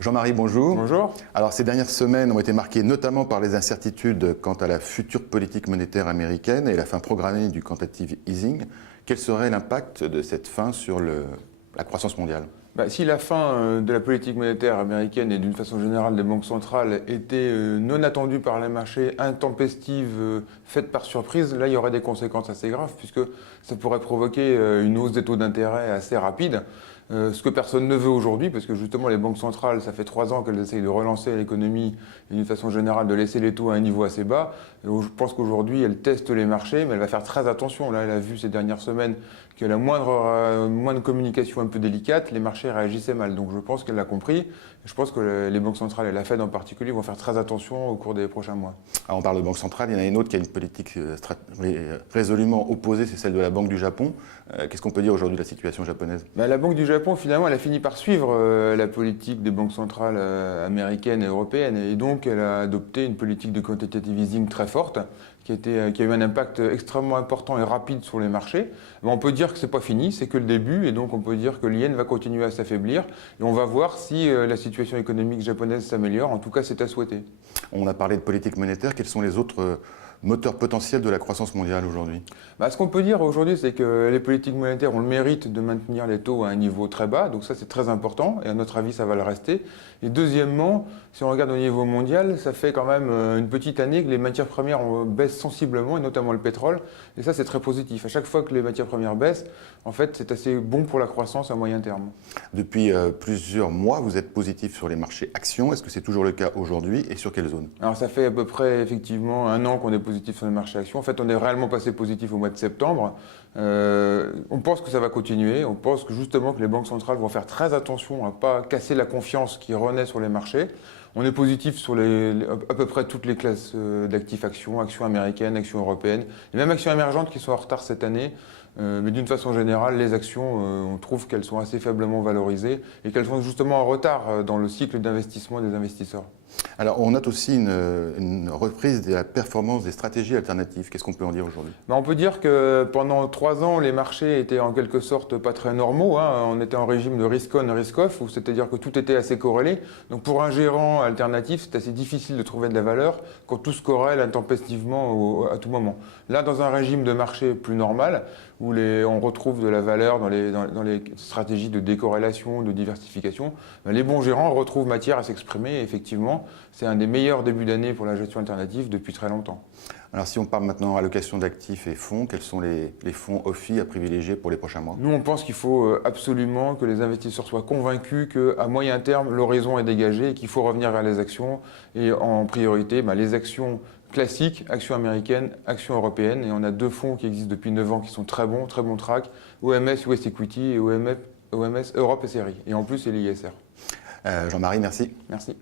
Jean-Marie, bonjour. Bonjour. Alors, ces dernières semaines ont été marquées notamment par les incertitudes quant à la future politique monétaire américaine et la fin programmée du quantitative easing. Quel serait l'impact de cette fin sur la croissance mondiale? Si la fin de la politique monétaire américaine et d'une façon générale des banques centrales était non attendue par les marchés, intempestive, faite par surprise, là il y aurait des conséquences assez graves puisque ça pourrait provoquer une hausse des taux d'intérêt assez rapide. Ce que personne ne veut aujourd'hui, parce que justement les banques centrales, ça fait 3 ans qu'elles essayent de relancer l'économie et d'une façon générale de laisser les taux à un niveau assez bas. Je pense qu'aujourd'hui elle teste les marchés, mais elle va faire très attention. Là elle a vu ces dernières semaines que la moindre communication un peu délicate, les marchés réagissaient mal. Donc je pense qu'elle l'a compris. Je pense que les banques centrales et la Fed en particulier vont faire très attention au cours des prochains mois. Alors on parle de banque centrale, il y en a une autre qui a une politique résolument opposée, c'est celle de la Banque du Japon. Qu'est-ce qu'on peut dire aujourd'hui de la situation japonaise? La Banque du Japon, finalement, elle a fini par suivre la politique des banques centrales américaines et européennes. Et donc, elle a adopté une politique de quantitative easing très forte, qui a eu un impact extrêmement important et rapide sur les marchés. Mais on peut dire que ce n'est pas fini, c'est que le début. Et donc, on peut dire que l'yen va continuer à s'affaiblir. Et on va voir si la situation économique japonaise s'améliore. En tout cas, c'est à souhaiter. On a parlé de politique monétaire. Quels sont les autres moteur potentiel de la croissance mondiale aujourd'hui? Ce qu'on peut dire aujourd'hui, c'est que les politiques monétaires ont le mérite de maintenir les taux à un niveau très bas, donc ça c'est très important, et à notre avis ça va le rester. Et deuxièmement, si on regarde au niveau mondial, ça fait quand même une petite année que les matières premières baissent sensiblement, et notamment le pétrole, et ça c'est très positif. À chaque fois que les matières premières baissent, en fait c'est assez bon pour la croissance à moyen terme. Depuis plusieurs mois, vous êtes positif sur les marchés actions. Est-ce que c'est toujours le cas aujourd'hui et sur quelle zone? Alors ça fait à peu près effectivement 1 an qu'on est positif sur le marché actions. En fait, on est réellement passé positif au mois de septembre. On pense que ça va continuer. On pense que justement que les banques centrales vont faire très attention à ne pas casser la confiance qui renaît sur les marchés. On est positif sur à peu près toutes les classes d'actifs actions, actions américaines, actions européennes, et même actions émergentes qui sont en retard cette année. Mais d'une façon générale, les actions, on trouve qu'elles sont assez faiblement valorisées et qu'elles sont justement en retard dans le cycle d'investissement des investisseurs. Alors, on note aussi une reprise de la performance des stratégies alternatives. Qu'est-ce qu'on peut en dire aujourd'hui? On peut dire que pendant 3 ans, les marchés étaient en quelque sorte pas très normaux. On était en régime de risk-on, risk-off, c'est-à-dire que tout était assez corrélé. Donc pour un gérant alternatif, c'est assez difficile de trouver de la valeur quand tout se corrèle intempestivement à tout moment. Là, dans un régime de marché plus normal, où on retrouve de la valeur dans les stratégies de décorrélation, de diversification, les bons gérants retrouvent matière à s'exprimer. Et effectivement, c'est un des meilleurs débuts d'année pour la gestion alternative depuis très longtemps. Alors si on parle maintenant allocation d'actifs et fonds, quels sont les fonds OFI à privilégier pour les prochains mois? Nous, on pense qu'il faut absolument que les investisseurs soient convaincus qu'à moyen terme, l'horizon est dégagé et qu'il faut revenir vers les actions. Et en priorité, les actions classiques, actions américaines, actions européennes. Et on a 2 fonds qui existent depuis 9 ans qui sont très bons track, OMS US Equity et OMS Europe SRI. Et en plus, c'est l'ISR. Jean-Marie, merci. Merci.